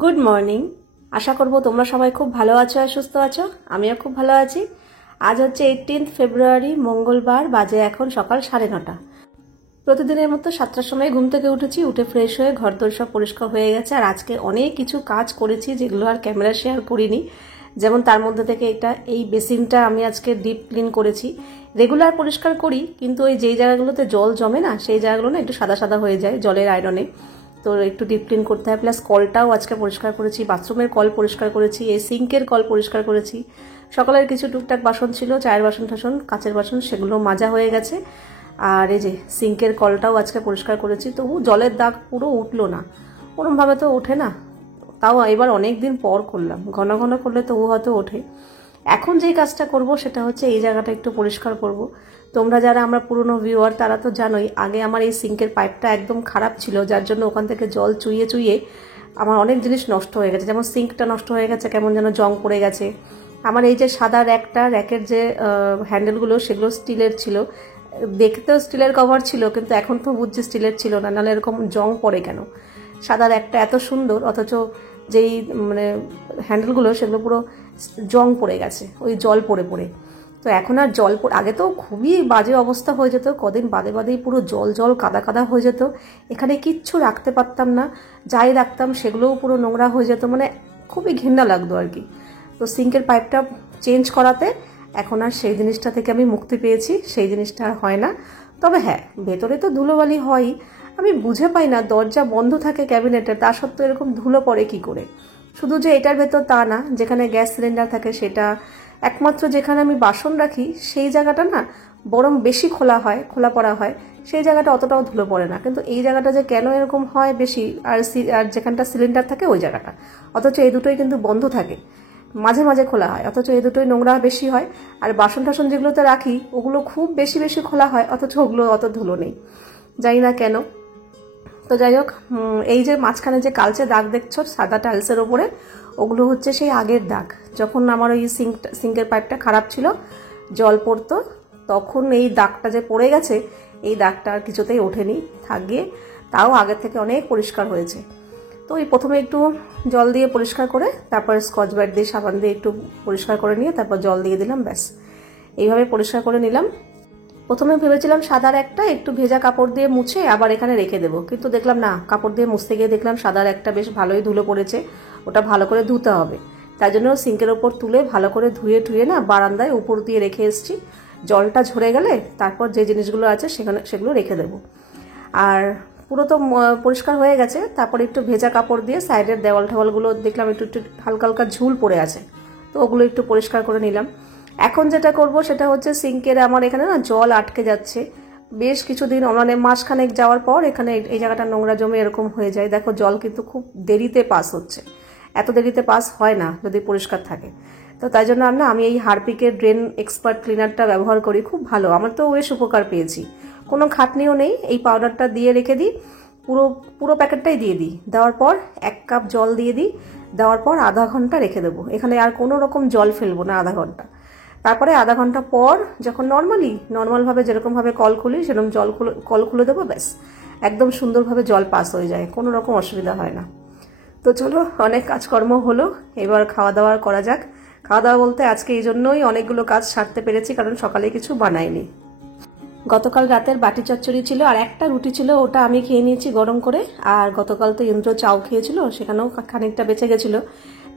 Good morning. আশা করব তোমরা সবাই খুব ভালো আছো আর সুস্থ আছো। আমিও খুব ভালো আছি। আজ হচ্ছে 18 ফেব্রুয়ারি, মঙ্গলবার। বাজে এখন সকাল 9:30। প্রতিদিনের মতো 7টার সময় ঘুম থেকে উঠেছি। উঠে ফ্রেশ হয়ে ঘরদোর সব পরিষ্কার হয়ে গেছে। আর আজকে অনেক কিছু কাজ করেছি যেগুলো আর ক্যামেরা শেয়ার করিনি। যেমন তার মধ্যে থেকে এই বেসিনটা আমি আজকে ডিপ ক্লিন করেছি। রেগুলার পরিষ্কার করি, কিন্তু ওই যেই জায়গাগুলোতে জল জমে না সেই জায়গাগুলো না একটু সাদা সাদা হয়ে যায় জলের আয়রনে, তো একটু ডিপ ক্লিন করতে হয়। প্লাস কলটাও আজকে পরিষ্কার করেছি, বাথরুমের কল পরিষ্কার করেছি, এই সিঙ্কের কল পরিষ্কার করেছি। সকালের কিছু টুকটাক বাসন ছিল, চায়ের বাসন টাসন, কাচের বাসন, সেগুলো মাজা হয়ে গেছে। আর এই যে সিঙ্কের কলটাও আজকে পরিষ্কার করেছি। তবু জলের দাগ পুরো উঠলো না, ওরমভাবে তো ওঠে না। তাও এবার অনেক দিন পর করলাম, ঘন ঘন করলে তবু হয়তো ওঠে। এখন যেই কাজটা করব সেটা হচ্ছে এই জায়গাটা একটু পরিষ্কার করব। তোমরা যারা আমরা পুরনো ভিউয়ার তারা তো জানোই, আগে আমার এই সিঙ্কের পাইপটা একদম খারাপ ছিল, যার জন্য ওখান থেকে জল চুইয়ে চুইয়ে আমার অনেক জিনিস নষ্ট হয়ে গেছে। যেমন সিঙ্কটা নষ্ট হয়ে গেছে, কেমন যেন জং পড়ে গেছে। আমার এই যে সাদা র্যাকের যে হ্যান্ডেলগুলো সেগুলো স্টিলের ছিল, দেখতেও স্টিলের কভার ছিল, কিন্তু এখন তো বুঝছি স্টিলের ছিল না, নাহলে এরকম জং পড়ে কেন। সাদা র্যাকটা এত সুন্দর, অথচ যেই হ্যান্ডেলগুলো সেগুলো পুরো জং পড়ে গেছে ওই জল পড়ে পড়ে। তো এখন আর আগে তো খুবই বাজে অবস্থা হয়ে যেত, কদিন বাদে বাদেই পুরো জল জল কাদা কাদা হয়ে যেত। এখানে কিচ্ছু রাখতে পারতাম না, যাই রাখতাম সেগুলোও পুরো নোংরা হয়ে যেত, খুবই ঘেন্না লাগতো আর কি। তো সিঙ্কের পাইপটা চেঞ্জ করাতে এখন আর সেই জিনিসটা থেকে আমি মুক্তি পেয়েছি, সেই জিনিসটা আর হয় না। তবে হ্যাঁ, ভেতরে তো ধুলোবালি হয়ই। আমি বুঝে পাই না, দরজা বন্ধ থাকে ক্যাবিনেটের, তা সত্ত্বেও এরকম ধুলো পড়ে কি করে। শুধু যে এটার ভেতর তা না, যেখানে গ্যাস সিলিন্ডার থাকে সেটা, একমাত্র যেখানে আমি বাসন রাখি সেই জায়গাটা না বরং বেশি খোলা পড়া হয়, সেই জায়গাটা অতটাও ধুলো পড়ে না। কিন্তু এই জায়গাটা যে কেন এরকম হয় বেশি, আর যেখানটা সিলিন্ডার থাকে ওই জায়গাটা, অথচ এই দুটোই কিন্তু বন্ধ থাকে, মাঝে মাঝে খোলা হয়, অথচ এই দুটোই নোংরা বেশি হয়। আর বাসন টাসন যেগুলোতে রাখি ওগুলো খুব বেশি বেশি খোলা হয়, অথচ ওগুলো অত ধুলো নেই, জানি না কেন। তো যাই হোক, এই যে মাঝখানে যে কালচে দাগ দেখছো সাদা টাইলসের ওপরে, ওগুলো হচ্ছে সেই আগের দাগ। যখন আমার ওই সিঙ্কের পাইপটা খারাপ ছিল, জল পড়তো, তখন এই দাগটা যে পড়ে গেছে, এই দাগটা আর কিছুতেই ওঠেনি, থাকিয়ে তাও আগের থেকে অনেক পরিষ্কার হয়েছে। তো এই প্রথমে একটু জল দিয়ে পরিষ্কার করে, তারপরে স্কচ ব্রাইট দিয়ে সাবান দিয়ে একটু পরিষ্কার করে নিয়ে তারপর জল দিয়ে দিলাম, ব্যাস এইভাবে পরিষ্কার করে নিলাম। প্রথমে ভেবেছিলাম সাদার একটা একটু ভেজা কাপড় দিয়ে মুছে আবার এখানে রেখে দেবো, কিন্তু দেখলাম না, কাপড় দিয়ে মুছতে গিয়ে দেখলাম সাদার একটা বেশ ভালোই ধুলো পড়েছে, ওটা ভালো করে ধুতে হবে। তাই জন্য সিঙ্কের ওপর তুলে ভালো করে ধুয়ে না বারান্দায় উপর দিয়ে রেখে এসেছি। জলটা ঝরে গেলে তারপর যে জিনিসগুলো আছে সেগুলো রেখে দেবো। আর পুরো তো পরিষ্কার হয়ে গেছে, তারপর একটু ভেজা কাপড় দিয়ে সাইডের দেওয়াল ঠাওয়ালগুলো দেখলাম একটু একটু হালকা হালকা ঝুল পড়ে আছে, তো ওগুলো একটু পরিষ্কার করে নিলাম। এখন যেটা করব সেটা হচ্ছে সিঙ্কের আমার এখানে না জল আটকে যাচ্ছে বেশ কিছুদিন, মাসখানেক যাওয়ার পর এখানে এই জায়গাটা নোংরা জমে এরকম হয়ে যায়। দেখো জল কিন্তু খুব দেরিতে পাস হচ্ছে, এত দেরিতে পাস হয় না যদি পরিষ্কার থাকে। তো তাই জন্য আমি এই হারপিকের ড্রেন এক্সপার্ট ক্লিনারটা ব্যবহার করি, খুব ভালো, আমার তো বেশ উপকার পেয়েছি, কোনো খাটনিও নেই। এই পাউডারটা দিয়ে রেখে দিই, পুরো পুরো প্যাকেটটাই দিয়ে দিই, দেওয়ার পর 1 কাপ জল দিয়ে দিই, দেওয়ার পর আধা ঘন্টা রেখে দেবো। এখানে আর কোনো রকম জল ফেলবো না আধা ঘন্টা। তারপরে আধা ঘন্টা পর যখন নর্মালভাবে যেরকমভাবে কল খুলি সেরকম কল খুলে দেবো, ব্যাস একদম সুন্দরভাবে জল পাস হয়ে যায়, কোনো রকম অসুবিধা হয় না। তো চলো, অনেক কাজকর্ম হলো, এবার খাওয়া দাওয়া করা যাক। খাওয়া দাওয়া বলতে আজকে এই জন্যই অনেকগুলো কাজ সারতে পেরেছি, কারণ সকালে কিছু বানাইনি। গতকাল রাতের বাটি চচ্চড়ি ছিল আর একটা রুটি ছিল, ওটা আমি খেয়ে নিয়েছি গরম করে। আর গতকাল তো ইন্দ্র চাও খেয়েছিল, সেখানেও খানিকটা বেঁচে গেছিলো,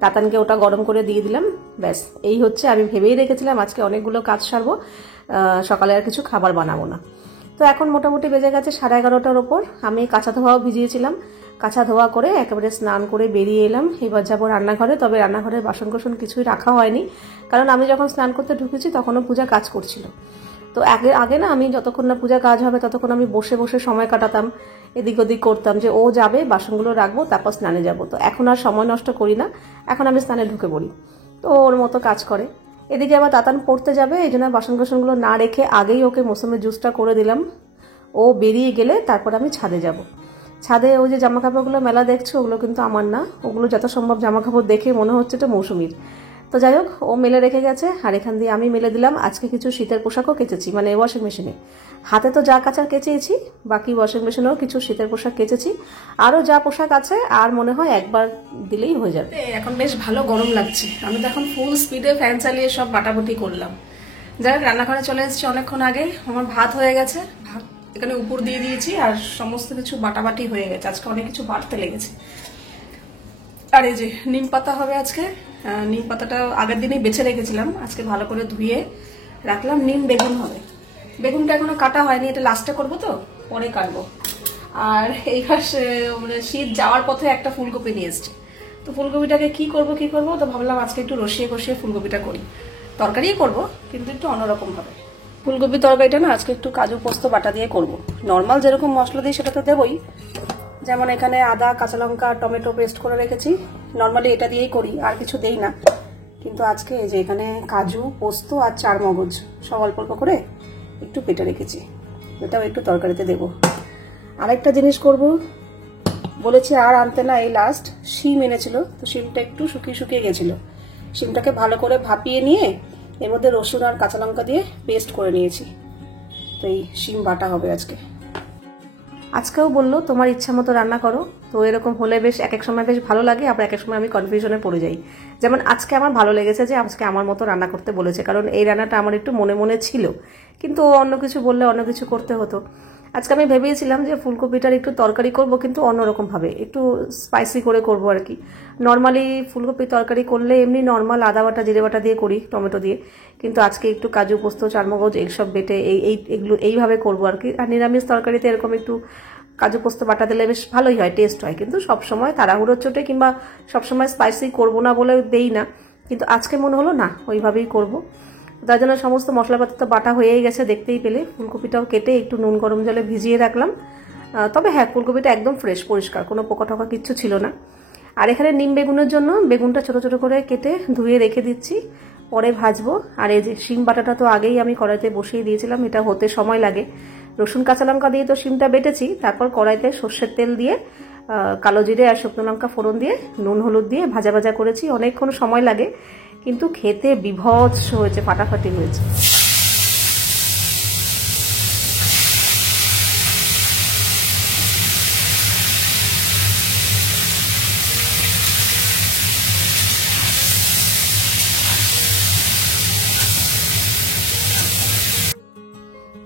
তাতানকে ওটা গরম করে দিয়ে দিলাম, ব্যাস এই হচ্ছে। আমি ভেবেই রেখেছিলাম আজকে অনেকগুলো কাজ সারবো, সকালে আর কিছু খাবার বানাবো না। তো এখন মোটামুটি বেজে গেছে 11:30টার ওপর। আমি কাঁচা ধোয়াও ভিজিয়েছিলাম, কাঁচা ধোয়া করে একেবারে স্নান করে বেরিয়ে এলাম। এবার যাবো রান্নাঘরে, তবে রান্নাঘরের বাসন কোসন কিছুই রাখা হয়নি, কারণ আমি যখন স্নান করতে ঢুকেছি তখনও পূজা কাজ করছিল। তো আগে না, আমি যতক্ষণ না পূজা কাজ হবে ততক্ষণ আমি বসে বসে সময় কাটাতাম, এদিক ওদিক করতাম, যে ও যাবে বাসনগুলো রাখবো তারপর স্নানে যাব। তো এখন আর সময় নষ্ট করি না, এখন আমি স্নানে ঢুকে পড়ি, তো ওর মতো কাজ করে। এদিকে আবার তাতান পড়তে যাবে, এই জন্য বাসন কোসনগুলো না রেখে আগেই ওকে মৌসুমের জুসটা করে দিলাম। ও বেরিয়ে গেলে তারপর আমি ছাদে যাব। ছাদে ওই যে জামা কাপড়গুলো মেলা দেখছো, ওগুলো কিন্তু আমার না, ওগুলো যত সম্ভব জামা কাপড় দেখে মনে হচ্ছে এটা মৌসুমীর। তো যাই হোক, ও মেলে রেখে গেছে আর এখান দিয়ে আমি মেলে দিলাম। আজকে কিছু শীতের পোশাকও কেচেছি, মানে ওয়াশিং মেশিনে। হাতে তো যা কাচার কেচেছি, বাকি ওয়াশিং মেশিনেও কিছু শীতের পোশাক কেচেছি। আরও যা পোশাক আছে আর মনে হয় একবার দিলেই হয়ে যাবে। এখন বেশ ভালো গরম লাগছে, আমি তো এখন ফুল স্পিডে ফ্যান চালিয়ে সব বাটাবাটি করলাম। যাই হোক, রান্নাঘরে চলে এসেছি অনেকক্ষণ আগে। আমার ভাত হয়ে গেছে, ভাত এখানে উপর দিয়ে দিয়েছি আর সমস্ত কিছু বাটাবাটি হয়ে গেছে। আজকে অনেক কিছু বাটতে লেগেছে। আর এই যে নিম পাতা হবে আজকে। নিম পাতাটা আগের দিনেই বেছে রেখেছিলাম, আজকে ভালো করে ধুয়ে রাখলাম। নিম বেগুন হবে, বেগুনটা এখনো কাটা হয়নি, এটা লাস্টে করবো তো, পরে কাটবো। আর এইবার মানে শীত যাওয়ার পথে একটা ফুলকপি নিয়ে এসছে, তো ফুলকপিটাকে কি করব তো ভাবলাম আজকে একটু রসিয়ে কষিয়ে ফুলকপিটা করি। তরকারিই করব, কিন্তু একটু অন্যরকম ভাবে। ফুলকপি তরকারিটা না আজকে একটু কাজু পোস্ত বাটা দিয়ে করব। নর্মাল যেরকম মশলা দিই সেটা তো দেবই, যেমন এখানে আদা, কাঁচা লঙ্কা, টমেটো পেস্ট করে রেখেছি। নর্মালি এটা দিয়েই করি, আর কিছু দেই না। কিন্তু আজকে এই যে এখানে কাজু, পোস্ত আর চারমগজ সব অল্প অল্প করে একটু পেটে রেখেছি, এটাও একটু তরকারিতে দেবো। আরেকটা জিনিস করব বলেছি, আর আনতে না, এই লাস্ট শিম এনেছিল, তো শিমটা একটু শুকিয়ে গেছিলো। শিমটাকে ভালো করে ভাপিয়ে নিয়ে এর মধ্যে রসুন আর কাঁচা লঙ্কা দিয়ে পেস্ট করে নিয়েছি। তো এই শিম বাটা হবে আজকে। আজকেও বললো তোমার ইচ্ছা মতো রান্না করো। তো এরকম হলে বেশ এক এক সময় বেশ ভালো লাগে, আবার এক এক সময় আমি কনফিউশনে পড়ে যাই। যেমন আজকে আমার ভালো লেগেছে যে আজকে আমার মতো রান্না করতে বলেছে, কারণ এই রান্নাটা আমার একটু মনে মনে ছিল, কিন্তু ও অন্য কিছু বললে অন্য কিছু করতে হতো। আজকে আমি ভেবেছিলাম যে ফুলকপিটার একটু তরকারি করব, কিন্তু অন্যরকমভাবে একটু স্পাইসি করে করব আর কি। নর্মালি ফুলকপি তরকারি করলে এমনি নর্মাল আদা বাটা জিরে বাটা দিয়ে করি, টমেটো দিয়ে, কিন্তু আজকে একটু কাজু পোস্ত চারমগজ এইসব বেটে এগুলো এইভাবে করবো আর কি। আর নিরামিষ তরকারিতে এরকম একটু কাজু পোস্ত বাটা দিলে বেশ ভালোই হয়, টেস্ট হয়। কিন্তু সবসময় তাড়াহুড়োর চোটে কিংবা সবসময় স্পাইসি করবো না বলে দেই না, কিন্তু আজকে মনে হলো না ওইভাবেই করব। তার জন্য সমস্ত মশলাপাতি তো বাটা হয়েই গেছে, দেখতেই পেলে। ফুলকপিটাও কেটে একটু নুন গরম জলে ভিজিয়ে রাখলাম। তবে হ্যাঁ, ফুলকপিটা একদম ফ্রেশ পরিষ্কার, কোনো পোকা টোকা কিচ্ছু ছিল না। আর এখানে নিম বেগুনের জন্য বেগুনটা ছোট ছোট করে কেটে ধুয়ে রেখে দিচ্ছি, পরে ভাজবো। আর এই যে শিম বাটাটা তো আগেই আমি কড়াইতে বসিয়ে দিয়েছিলাম, এটা হতে সময় লাগে। রসুন কাঁচা লঙ্কা দিয়ে তো শিমটা বেটেছি, তারপর কড়াইতে সর্ষের তেল দিয়ে কালো জিরে আর শুকনো লঙ্কা ফোড়ন দিয়ে নুন হলুদ দিয়ে ভাজা ভাজা করেছি। অনেকক্ষণ সময় লাগে, কিন্তু খেতে বিভৎস হয়েছে, ফাটাফাটি হয়েছে।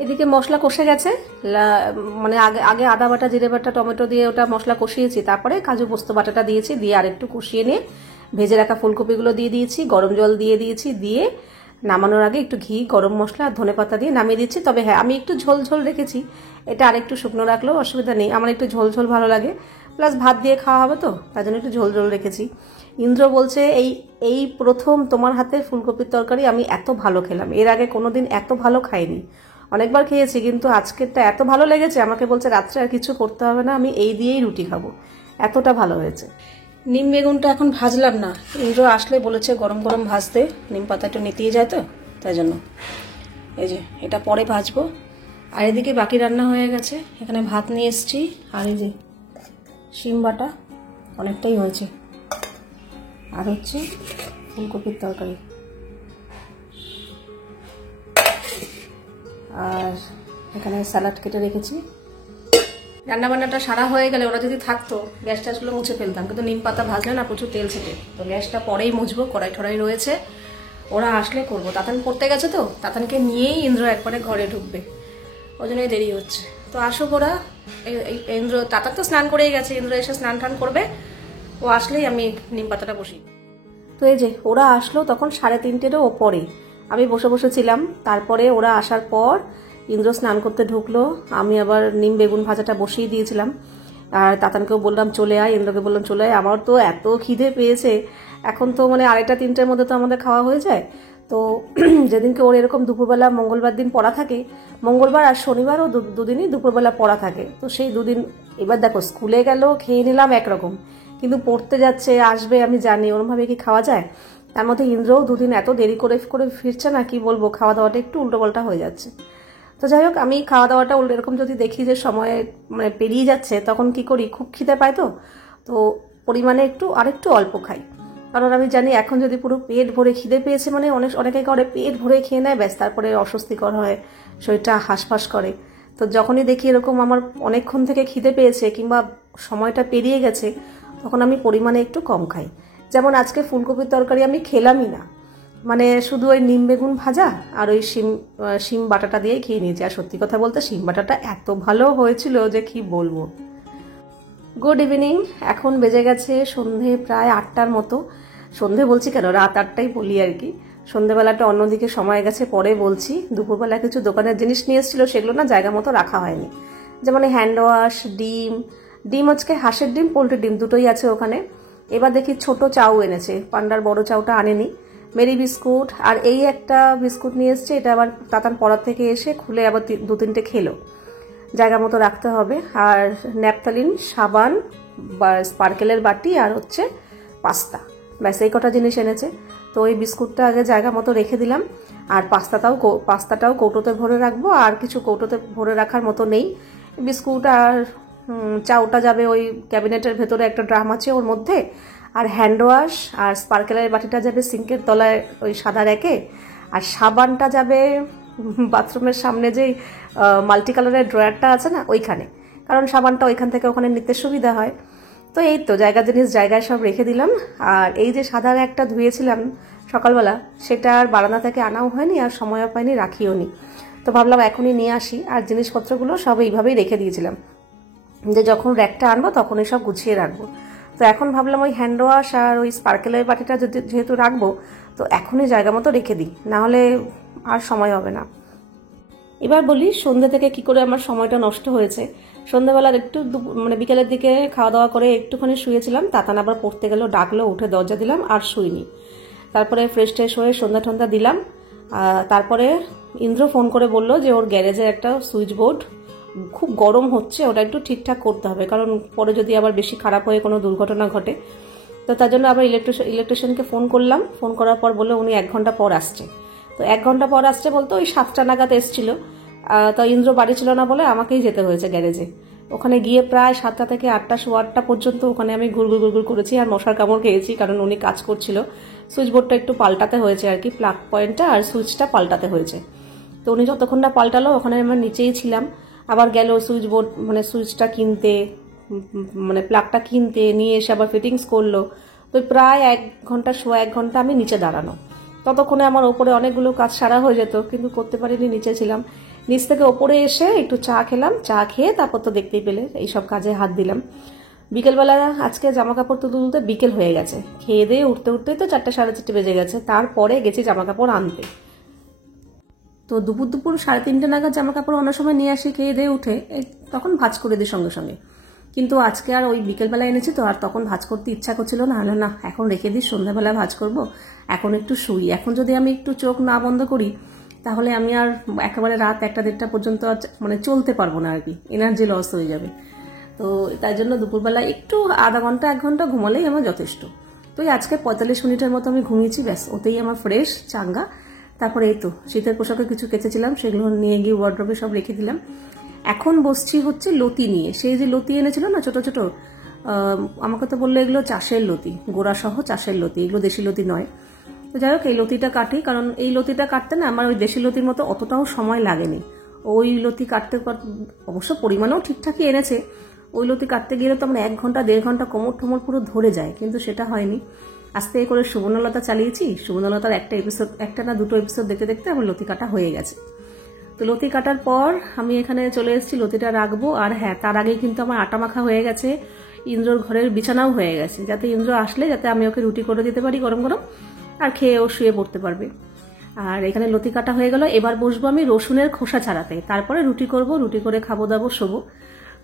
এদিকে মশলা কষে গেছে, মানে আগে আগে আদা বাটা জিরে বাটা টমেটো দিয়ে ওটা মশলা কষিয়েছি, তারপরে কাজু পোস্ত বাটাটা দিয়েছি, দিয়ে আরেকটু কষিয়ে নিয়ে ভেজে রাখা ফুলকপিগুলো দিয়ে দিয়েছি, গরম জল দিয়ে দিয়েছি, দিয়ে নামানোর আগে একটু ঘি, গরম মশলা আর ধনেপাতা দিয়ে নামিয়ে দিচ্ছি। তবে হ্যাঁ, আমি একটু ঝোল ঝোল রেখেছি, এটা আরেকটু শুকনো রাখলেও অসুবিধা নেই, আমার একটু ঝোল ঝোল ভালো লাগে, প্লাস ভাত দিয়ে খাওয়া হবে তো, তার জন্য একটু ঝোল ঝোল রেখেছি। ইন্দ্র বলছে এই প্রথম তোমার হাতে ফুলকপির তরকারি আমি এত ভালো খেলাম, এর আগে কোনোদিন এত ভালো খাইনি। অনেকবার খেয়েছি, কিন্তু আজকেরটা এত ভালো লেগেছে, আমাকে বলছে রাত্রে আর কিছু করতে হবে না, আমি এই দিয়েই রুটি খাবো, এতটা ভালো হয়েছে। নিম বেগুনটা এখন ভাজলাম না, ইন্দ্র আসলে বলেছে গরম গরম ভাজতে, নিম পাতা একটু নিতেই যায় তো, তাই জন্য এই যে এটা পরে ভাজবো। আর এদিকে বাকি রান্না হয়ে গেছে, এখানে ভাত নিয়ে এসেছি, আর এই যে শিম বাটা অনেকটাই হয়েছে, আর হচ্ছে ফুলকপির তরকারি, আর এখানে স্যালাড কেটে রেখেছি। রান্নাবান্নাটা সারা হয়ে গেলে ওরা যদি থাকতো গ্যাস ট্যাসগুলো মুছে ফেলতাম, কিন্তু নিম পাতা ভাজলে না প্রচুর তেল ছেটে, তো গ্যাসটা পরেই মুছবো, কড়াই টড়াই রয়েছে, ওরা আসলে করবো। তাতান পড়তে গেছে তো, তাতানকে নিয়েই ইন্দ্র একবারে ঘরে ঢুকবে, ওই জন্যই দেরি হচ্ছে। তো আসুক ওরা, ইন্দ্র তাতার তো স্নান করেই গেছে, ইন্দ্র এসে স্নান টান করবে, ও আসলেই আমি নিম পাতাটা বসি। তো এই যে ওরা আসলো তখন 3:30-এরও ওপরে, আমি বসে বসেছিলাম। তারপরে ওরা আসার পর ইন্দ্র স্নান করতে ঢুকলো, আমি আবার নিম বেগুন ভাজাটা বসিয়ে দিয়েছিলাম। আর তাতানকেও বললাম চলে আয়, ইন্দ্রকে বললাম চলে আয়। আমার তো এত খিদে পেয়েছে, এখন তো মানে 2:30-3টার মধ্যে তো আমাদের খাওয়া হয়ে যায়। তো যেদিনকে ওর এরকম দুপুরবেলা, মঙ্গলবার দিন পড়া থাকে, মঙ্গলবার আর শনিবারও দুদিনই দুপুরবেলা পড়া থাকে, তো সেই দুদিন এবার দেখো স্কুলে গেল খেয়ে নিলাম একরকম, কিন্তু পড়তে যাচ্ছে আসবে আমি জানি, ওরমভাবে কি খাওয়া যায়? তার মধ্যে ইন্দ্রও দুদিন এত দেরি করে করে ফিরছে না, কি বলবো, খাওয়া দাওয়াটা একটু উল্টোপাল্টা হয়ে যাচ্ছে। তো যাই হোক, আমি খাওয়া দাওয়াটা এরকম যদি দেখি যে সময় মানে পেরিয়ে যাচ্ছে, তখন কি করি, খুব খিদে পায় তো, তো পরিমাণে আরেকটু অল্প খাই। কারণ আমি জানি এখন যদি পুরো পেট ভরে খিদে পেয়েছে মানে অনেকে করে পেট ভরে খেয়ে নেয়, ব্যাস তারপরে অস্বস্তিকর হয়, শরীরটা হাঁসফাঁস করে। তো যখনই দেখি এরকম আমার অনেকক্ষণ থেকে খিদে পেয়েছে কিংবা সময়টা পেরিয়ে গেছে, তখন আমি পরিমাণে একটু কম খাই। যেমন আজকে ফুলকপির তরকারি আমি খেলামই না, মানে শুধু ওই নিম বেগুন ভাজা আর ওই শিম বাটাটা দিয়েই খেয়ে নিয়েছি। আর সত্যি কথা বলতে শিম বাটাটা এত ভালো হয়েছিল যে কি বলবো। Good evening. এখন বেজে গেছে সন্ধে প্রায় 8টার মতো। সন্ধে বলছি কেন, রাত 8টাই বলি আর কি। সন্ধেবেলাটা অন্যদিকে সময় গেছে পরে বলছি। দুপুরবেলা কিছু দোকানের জিনিস নিয়ে এসেছিল, সেগুলো না জায়গা মতো রাখা হয়নি। যেমন হ্যান্ড ওয়াশ, ডিম আজকে হাঁসের ডিম পোলট্রির ডিম দুটোই আছে ওখানে। এবার দেখি ছোট চাউ এনেছে, পান্ডার বড় চাউটা আনেনি। মেরি বিস্কুট আর এই একটা বিস্কুট নিয়ে এসছে, এটা আবার তাতান পড়ার থেকে এসে খুলে আবার 2-3টে খেলো, জায়গা মতো রাখতে হবে। আর ন্যাপথালিন, সাবান, স্পার্কেলের বাটি আর হচ্ছে পাস্তা, ব্যাস এই কটা জিনিস এনেছে। তো এই বিস্কুটটা আগে জায়গা মতো রেখে দিলাম। আর পাস্তাটাও কৌটোতে ভরে রাখবো, আর কিছু কৌটোতে ভরে রাখার মতো নেই। বিস্কুট আর চাউটা যাবে ওই ক্যাবিনেটের ভেতরে, একটা ড্রাম আছে ওর মধ্যে। আর হ্যান্ড ওয়াশ আর স্পার্কেলের বাটিটা যাবে সিঙ্কের তলায় ওই সাদা র্যাকে। আর সাবানটা যাবে বাথরুমের সামনে যেই মাল্টি কালারের ড্রয়ারটা আছে না ওইখানে, কারণ সাবানটা ওইখান থেকে ওখানে নিতে সুবিধা হয়। তো এই তো জিনিস জায়গায় সব রেখে দিলাম। আর এই যে সাদা র্যাকটা ধুয়েছিলাম সকালবেলা, সেটা আর বারান্দা থেকে আনাও হয়নি আর সময়ও পাইনি, রাখিও নি। তো ভাবলাম এখনই নিয়ে আসি। আর জিনিসপত্রগুলো সব এইভাবেই রেখে দিয়েছিলাম যে যখন র্যাকটা আনবো তখনই সব গুছিয়ে রাখবো। তো এখন ভাবলাম ওই হ্যান্ড ওয়াশ আর ওই স্পার্কেলের বাটিটা যেহেতু রাখবো, তো এখনই জায়গা মতো রেখে দিই, নাহলে আর সময় হবে না। এবার বলি সন্ধ্যে থেকে কি করে আমার সময়টা নষ্ট হয়েছে। সন্ধ্যাবেলার একটু মানে বিকেলের দিকে খাওয়া দাওয়া করে একটুখানি শুয়েছিলাম। তাতান আবার পড়তে গেল, ডাকলো, উঠে দরজা দিলাম আর শুইনি। তারপরে ফ্রেশ হয়ে সন্ধ্যা টন্ধা দিলাম। তারপরে ইন্দ্র ফোন করে বললো যে ওর গ্যারেজের একটা সুইচ বোর্ড খুব গরম হচ্ছে, ওটা একটু ঠিকঠাক করতে হবে, কারণ পরে যদি আবার বেশি খারাপ হয়ে কোনো দুর্ঘটনা ঘটে। তো তার জন্য আবার ইলেকট্রিশিয়ানকে ফোন করলাম। ফোন করার পর বললো উনি 1 ঘন্টা পর আসছে। তো 1 ঘন্টা পর আসছে বলতে ওই 7টা নাগাদ এসছিল। তো ইন্দ্র বাড়ি ছিল না বলে আমাকেই যেতে হয়েছে গ্যারেজে। ওখানে গিয়ে প্রায় 7টা থেকে 8টা, 8:15 পর্যন্ত ওখানে আমি ঘুরঘুর করেছি আর মশার কামড় খেয়েছি, কারণ উনি কাজ করছিল। সুইচ বোর্ডটা একটু পাল্টাতে হয়েছে আর কি, প্লাগ পয়েন্টটা আর সুইচটা পাল্টাতে হয়েছে। তো উনি যতক্ষণ না পাল্টালো ওখানে আমরা নিচেই ছিলাম। আবার গেল সুইচ বোর্ড মানে সুইচটা কিনতে, মানে প্লাগটা কিনতে, নিয়ে এসে আবার ফিটিংস করলো। তো প্রায় 1 ঘন্টা আমি নিচে দাঁড়ানো। ততক্ষণে আমার ওপরে অনেকগুলো কাজ সারা হয়ে যেত, কিন্তু করতে পারিনি, নিচে ছিলাম। নিচ থেকে ওপরে এসে একটু চা খেলাম, চা খেয়ে তারপর তো দেখতেই পেলে এইসব কাজে হাত দিলাম। বিকেলবেলা আজকে জামা কাপড় তুলতে বিকেল হয়ে গেছে, খেয়ে দিয়ে উঠতেই তো 4টা, 4:30 বেজে গেছে। তারপরে গেছি জামা কাপড় আনতে। তো দুপুর 3:30 নাগাদ জামা কাপড় অন্য সময় নিয়ে আসি, খেয়ে দিয়ে উঠে তখন ভাঁজ করে দিই সঙ্গে সঙ্গে। কিন্তু আজকে আর ওই বিকেলবেলা এনেছি তো, আর তখন ভাঁজ করতে ইচ্ছা করছিল না। না এখন রেখে দিই, সন্ধ্যাবেলা ভাঁজ করব, এখন একটু শুই। এখন যদি আমি একটু চোখ না বন্ধ করি তাহলে আমি আর একেবারে রাত 1টা, 1:30 পর্যন্ত মানে চলতে পারবো না আর কি, এনার্জি লস হয়ে যাবে। তো তাই জন্য দুপুরবেলা একটু আধা ঘন্টা 1 ঘন্টা ঘুমালেই আমার যথেষ্ট। তো আজকে 45 মিনিটের মতো আমি ঘুমিয়েছি, ব্যাস ওতেই আমার ফ্রেশ চাঙ্গা। তারপরে এই তো শীতের পোশাকে কিছু কেচেছিলাম, সেগুলো নিয়ে গিয়ে ওয়ার্ড্রোবে সব রেখে দিলাম। এখন বসছি হচ্ছে লতি নিয়ে। সেই যে লতি এনেছিল না ছোট ছোট, আমাকে তো বললো এগুলো চাষের লতি, গোড়া সহ চাষের লতি, এগুলো দেশি লতি নয়। তো যাই হোক এই লতিটা কাটি, কারণ এই লতিটা কাটতে না আমার ওই দেশি লতির মতো অতটাও সময় লাগেনি। ওই লতি কাটতে অবশ্য পরিমাণেও ঠিকঠাকই এনেছে। ওই লতি কাটতে গেলে তো আমার 1 ঘন্টা 1.5 ঘন্টা কোমর ঠোমর পুরো ধরে যায়, কিন্তু সেটা হয়নি। আস্তে করে সুবর্ণলতা চালিয়েছি। সুবর্ণলতার একটা না দুটো এপিসোড দেখতে দেখতে আমার লতি কাটা হয়ে গেছে। তো লতি কাটার পর আমি এখানে চলে এসেছি লতিটা রাখবো। আর হ্যাঁ, তার আগেই কিন্তু আমার আটা মাখা হয়ে গেছে, ইন্দ্রর ঘরের বিছানাও হয়ে গেছে, যাতে ইন্দ্র আসলে যাতে আমি ওকে রুটি করে দিতে পারি গরম গরম, আর খেয়ে ও শুয়ে পড়তে পারবে। আর এখানে লতি কাটা হয়ে গেল। এবার বসবো আমি রসুনের খোসা ছাড়াতে, তারপরে রুটি করব, রুটি করে খাবো দাবো শোবো।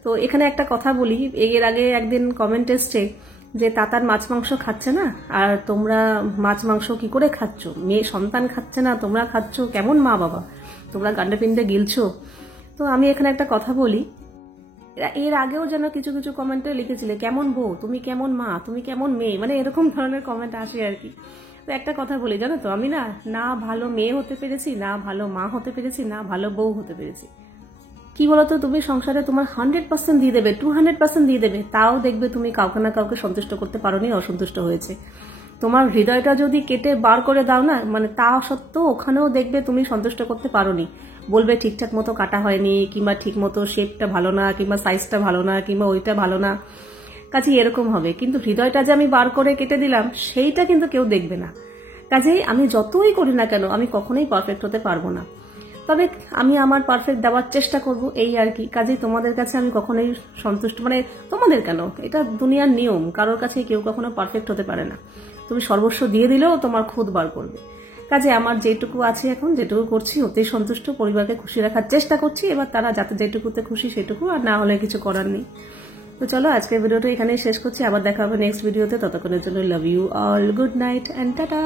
তো এখানে একটা কথা বলি, এর আগে একদিন কমেন্ট এসছে যে তাতার মাছ মাংস খাচ্ছে না, আর তোমরা মাছ মাংস কি করে খাচ্ছ, মেয়ে সন্তান খাচ্ছে না তোমরা খাচ্ছ, কেমন মা বাবা তোমরা, গান্ডে পিন্ডে গিলছো। তো আমি এখানে একটা কথা বলি, এর আগেও যেন কিছু কিছু কমেন্টে লিখেছিলে কেমন বউ তুমি, কেমন মা তুমি, কেমন মেয়ে, মানে এরকম ধরনের কমেন্ট আসে আর কি। তো একটা কথা বলি জানো তো, আমি না ভালো মেয়ে হতে পেরেছি, না ভালো মা হতে পেরেছি, না ভালো বউ হতে পেরেছি। কি বলতো, তুমি সংসারে তোমার 100% দিয়ে দেবে, 200% দিয়ে দেবে, তাও দেখবে তুমি কাউকে না কাউকে সন্তুষ্ট করতে পারোনি, অসন্তুষ্ট হয়েছে। তোমার হৃদয়টা যদি কেটে বার করে দাও না, মানে তা সত্ত্বেও ওখানেও দেখবে তুমি সন্তুষ্ট করতে পারোনি, বলবে ঠিকঠাক মতো কাটা হয়নি, কিংবা ঠিক মতো শেপটা ভালো না, কিংবা সাইজটা ভালো না, কিংবা ওইটা ভালো না, কাজেই এরকম হবে। কিন্তু হৃদয়টা যে আমি বার করে কেটে দিলাম সেইটা কিন্তু কেউ দেখবে না। কাজেই আমি যতই করি না কেন আমি কখনোই পারফেক্ট হতে পারবো না, তবে আমি আমার পারফেক্ট দেওয়ার চেষ্টা করব, এই আর কি। কাজেই তোমাদের কাছে আমি কখনোই সন্তুষ্ট, মানে তোমাদের কেন, এটা দুনিয়ার নিয়ম, কারোর কাছে কেউ কখনো পারফেক্ট হতে পারে না। তুমি সর্বস্ব দিয়ে দিলেও তোমার খুদ বার করবে। কাজে আমার যেটুকু আছে এখন, যেটুকু করছি ওতেই সন্তুষ্ট, পরিবারকে খুশি রাখার চেষ্টা করছি। এবার তারা যাতে যেটুকুতে খুশি সেটুকু, আর না হলে কিছু করার নেই। তো চলো আজকের ভিডিওটা এখানেই শেষ করছি, আবার দেখা হবে নেক্সট ভিডিওতে। ততক্ষণের জন্য love you all, good night and tata.